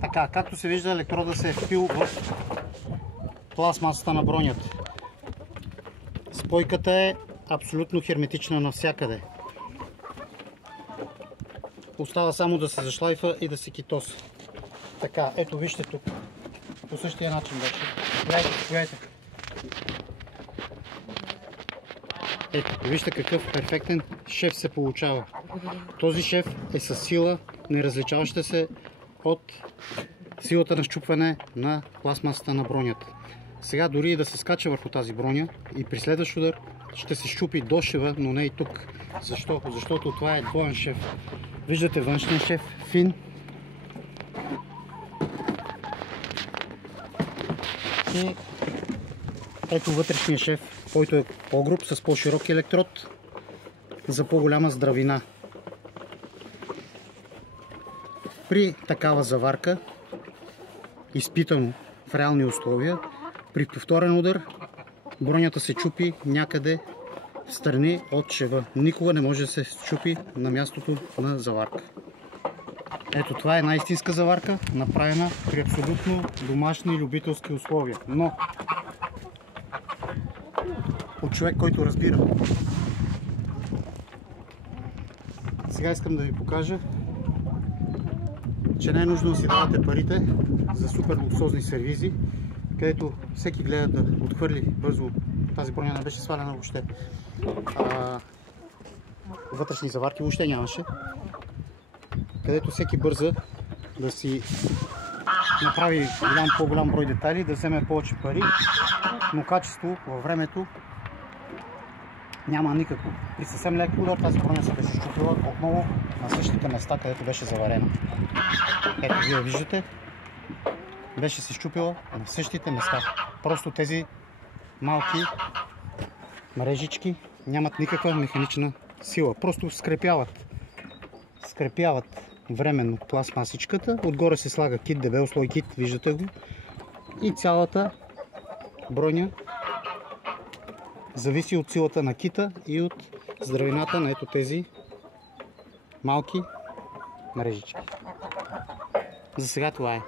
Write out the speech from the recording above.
Така, както се вижда, електрода се е впил в пластмасата на бронята. Спойката е абсолютно херметична навсякъде. Остава само да се зашлайфа и да се китоса. Така, ето вижте тук. По същия начин вече. Гледайте. Ето, вижте какъв перфектен шеф се получава. Този шеф е със сила, не различаваща се от силата на счупване на пластмасата на бронята. Сега дори и да се скача върху тази броня и при следващ удар ще се счупи до шева, но не и тук. Защо? Защото това е двоен шеф. Виждате външния шеф, фин. И ето вътрешния шеф, който е по-груб, с по-широк електрод за по-голяма здравина. При такава заварка, изпитано в реални условия, при повторен удар бронята се чупи някъде в страни от шева. Никога не може да се чупи на мястото на заварка. Ето, това е една истинска заварка, направена при абсолютно домашни любителски условия. Но от човек, който разбира. Сега искам да ви покажа, че не е нужно да си давате парите за супер луксозни сервизи, където всеки гледа да отхвърли бързо. Тази броня не беше свалена въобще. Вътрешни заварки въобще нямаше. Където всеки бърза да си направи по-голям брой детайли, да вземе повече пари, но качество във времето няма никакво. При съвсем лек удар тази броня се беше счупила отново на същите места, където беше заварена. Ето, вие виждате, беше се счупила на същите места. Просто тези малки мрежички нямат никаква механична сила. Просто скрепяват временно пластмасичката. Отгоре се слага кит, дебел слой кит, виждате го. И цялата броня зависи от силата на кита и от здравината на ето тези малки мрежички. За сега това е.